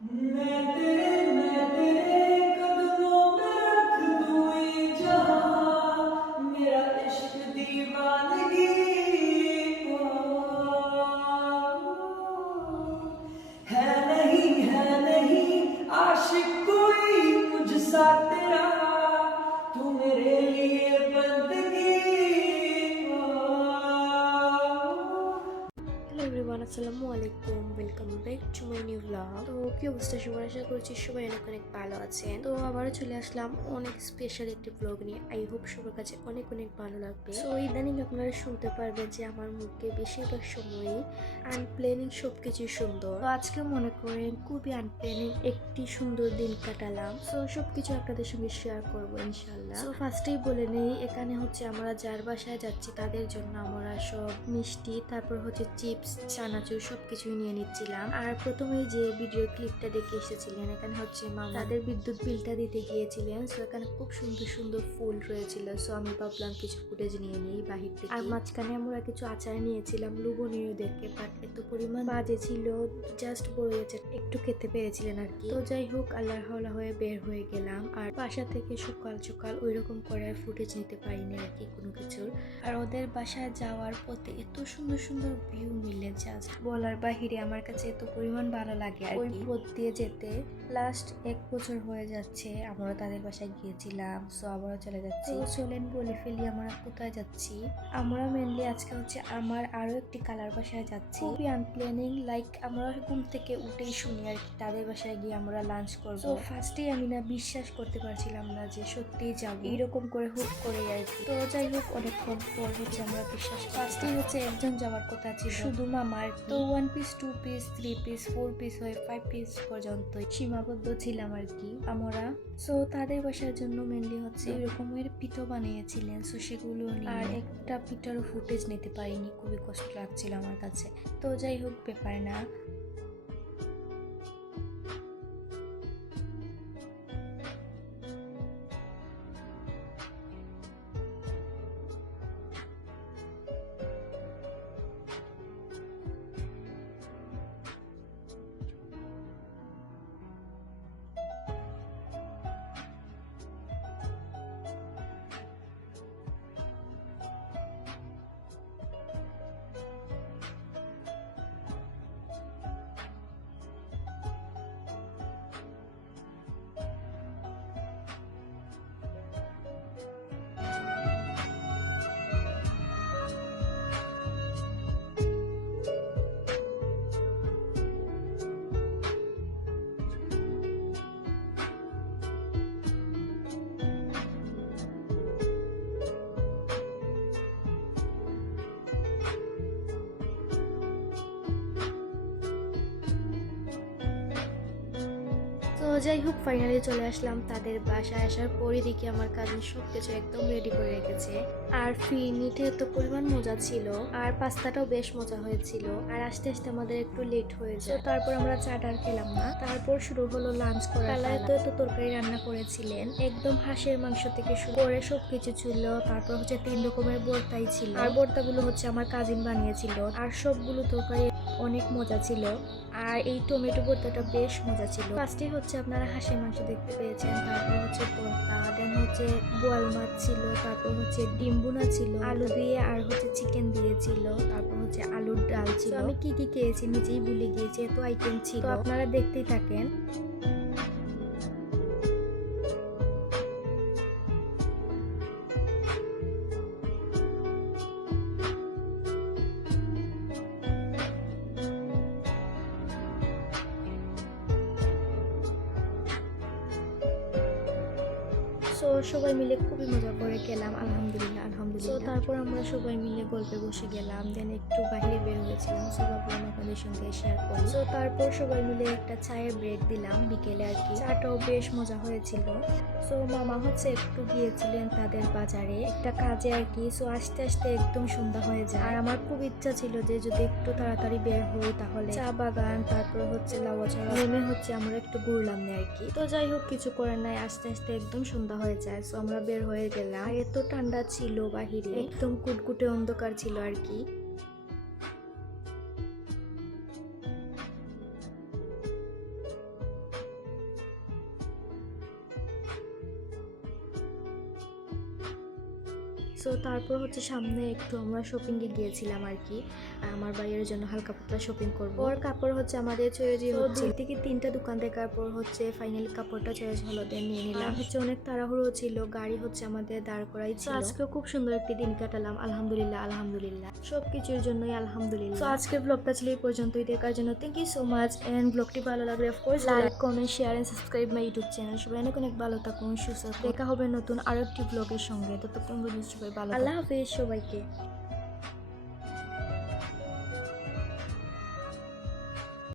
मैं तेरे मैं तेरे আসসালামু আলাইকুম welcome back to my new blog তো কি অবস্থা সবার? আশা করছি সবাই অনেক অনেক ভালো আছেন। তো আবারও চলে আসলাম অনেক স্পেশাল একটি ব্লগ নিয়ে। আই হোপ সবার কাছে অনেক অনেক ভালো লাগবে। তো ইদানিং আপনারা শুনতে পারবেন যে আমার মুখে বেশিরভাগ সময়ই আনপ্ল্যানিং সব কিছু সুন্দর। তো আজকে মনে করেন খুবই আনপ্ল্যানিং একটি সুন্দর দিন কাটালাম। তো সব কিছু আপনাদের সঙ্গে শেয়ার করব ইনশাল্লাহ তো ফার্স্টেই বলে নেই, এখানে হচ্ছে আমরা যার বাসায় যাচ্ছি তাদের জন্য আমরা সব মিষ্টি, তারপর হচ্ছে চিপস চানাচুর সব কিছুই নিয়ে নিচ্ছিলাম। আর প্রথমেই যে ভিডিও ক্লিপটা দেখে এসেছিলেন, এখানে হচ্ছে মা তাদের বিদ্যুৎ বিলটা দিতে গিয়েছিলেন। সো এখানে খুব সুন্দর সুন্দর ফুল রয়েছিল। সো আমি ভাবলাম কিছু ফুটেজ নিয়ে নিই বাহির থেকে। আর মাঝখানে আমরা কিছু আচার নিয়েছিলাম লুবনীয় দেখে বাট এত পরিমাণ বাজে ছিল জাস্ট বড় একটু খেতে পেরেছিলেন আর কি। তো যাই হোক আল্লাহ হাওলা হয়ে বের হয়ে গেলাম। আর বাসা থেকে সকাল সকাল ওই রকম করে আর ফুটেজ নিতে পারিনি আর কি কোনো কিছুর। আর ওদের বাসায় যাওয়ার পথে এত সুন্দর সুন্দর ভিউ মিলে জাস্ট বলার বাহিরে আমার কাছে এত পরিমাণ ভালো লাগে আর ওই পথ দিয়ে যেতে লাস্ট এক বছর হয়ে যাচ্ছে। আমরা তাদের বাসায় গিয়েছিলাম সো আবারও চলে যাচ্ছি। চলেন বলে ফেলি আমরা কোথায় যাচ্ছি। আমরা মেনলি আজকে হচ্ছে আমার আরও একটি কালার বাসায় যাচ্ছি। খুবই আনপ্ল্যানিং লাইক আমরা ঘুম থেকে উঠেই শুনি আর কি তাদের বাসায় গিয়ে আমরা লাঞ্চ করব। তো ফার্স্টেই আমি না বিশ্বাস করতে পারছিলাম না যে সত্যিই যাব। এইরকম করে হুট করে আর কি। তো যাই হোক অনেকক্ষণ পর হচ্ছে আমরা বিশ্বাস ফার্স্টেই হচ্ছে একজন যাওয়ার কথা ছিল। শুধু মামার তো one piece two piece three piece four piece হয়ে ফাইভ পিস পর্যন্ত সীমাবদ্ধ ছিলাম আর কি আমরা। সো তাদের বাসার জন্য মেনলি হচ্ছে এরকমের পিঠো বানিয়েছিলেন সো সেগুলো আর একটা পিঠারও ফুটেজ নিতে পারিনি, খুবই কষ্ট লাগছিল আমার কাছে। তো যাই হোক, ব্যাপার না। যাই হোক ফাইনালি চলে আসলাম তাদের বাসায়। আসার পরই দেখি আমার কাজিন সব কিছু একদম রেডি করে রেখেছে। আর ফিরনিতে তো পরিমাণ মজা ছিল আর পাস্তাটাও বেশ মজা হয়েছিল। আর আস্তে আস্তে আমাদের একটু লেট হয়েছে তারপর আমরা চাটার খেলাম না। তারপর শুরু হলো লাঞ্চ করা কালায় তো এত তরকারি রান্না করেছিলেন। একদম হাঁসের মাংস থেকে শুরু করে সব কিছু ছিল। তারপর হচ্ছে তিন রকমের বর্তাই ছিল। আর বর্তাগুলো হচ্ছে আমার কাজিন বানিয়েছিল। আর সবগুলো তরকারি অনেক মজা ছিল। আর এই টমেটো ভর্তাটা বেশ মজা ছিল। ফার্স্টে হচ্ছে আপনারা হাসি মাংস দেখতে পেয়েছেন তারপর হচ্ছে ভর্তা দেন হচ্ছে বোয়াল মাছ ছিল তারপর হচ্ছে ডিম্বুনা ছিল আলু দিয়ে আর হচ্ছে চিকেন দিয়েছিল তারপর হচ্ছে আলুর ডাল ছিল। আমি কি কি খেয়েছি নিজেই ভুলে গিয়েছি এত আইটেম ছিল। আপনারা দেখতেই থাকেন। সো সবাই মিলে খুবই মজা করে গেলাম আলহামদুলিল্লাহ আলহামদুলিল্লাহ। তারপর আমরা সবাই মিলে গল্পে বসে গেলাম দেন একটু বাইরে বের হয়েছিলাম সো ভাবলাম আপনাদের সঙ্গে শেয়ার করি। সো তারপর সবাই মিলে একটা চায়ের ব্রেক দিলাম বিকেলে আর কি। চাটাও বেশ মজা হয়েছিল। সো মামা হচ্ছে একটু গিয়েছিলেন তাদের বাজারে একটা কাজে আর কি সো আস্তে আস্তে একদম সন্ধ্যা হয়ে যায়। আর আমার খুব ইচ্ছা ছিল যে যদি একটু তাড়াতাড়ি বের হই তাহলে। চা বাগান তারপর হচ্ছে লাউয়াছড়া নেমে হচ্ছে আমরা একটু ঘুরলাম না আর কি। তো যাই হোক কিছু করার নাই আস্তে আস্তে একদম সন্ধ্যা হয়ে হয়ে যায় সো আমরা বের হয়ে গেলাম। এত ঠান্ডা ছিল বাহিরে, একদম কুটকুটে অন্ধকার ছিল আর কি। সো তারপর হচ্ছে সামনে একটু আমরা শপিংয়ে গিয়েছিলাম আর কি। আমার ভাইয়ের জন্য হালকা পাতলা শপিং করব। ওর কাপড় হচ্ছে আমাদের চয়েজি হচ্ছে। থেকে তিনটা দোকান দেখার পর হচ্ছে ফাইনালি কাপড়টা চয়েস হলো দেন নিয়ে নিলাম। হচ্ছে অনেক তাড়াহুড়ো ছিল গাড়ি হচ্ছে আমাদের দাঁড় করাই ছিল। আজকে খুব সুন্দর একটি দিন কাটালাম আলহামদুলিল্লাহ আলহামদুলিল্লাহ। সব কিছুর জন্যই আলহামদুলিল্লাহ। তো আজকের ব্লগটা ছিল এই পর্যন্তই দেখার জন্য thank you so much and ব্লগটি ভালো লাগলে of course like comment share and subscribe my YouTube channel সবাই অনেক অনেক ভালো থাকুন সুস্থ। দেখা হবে নতুন আরও একটি ব্লগের সঙ্গে। ততক্ষণ পর্যন্ত সবাই ভালো আল্লাহ হাফেজ সবাইকে।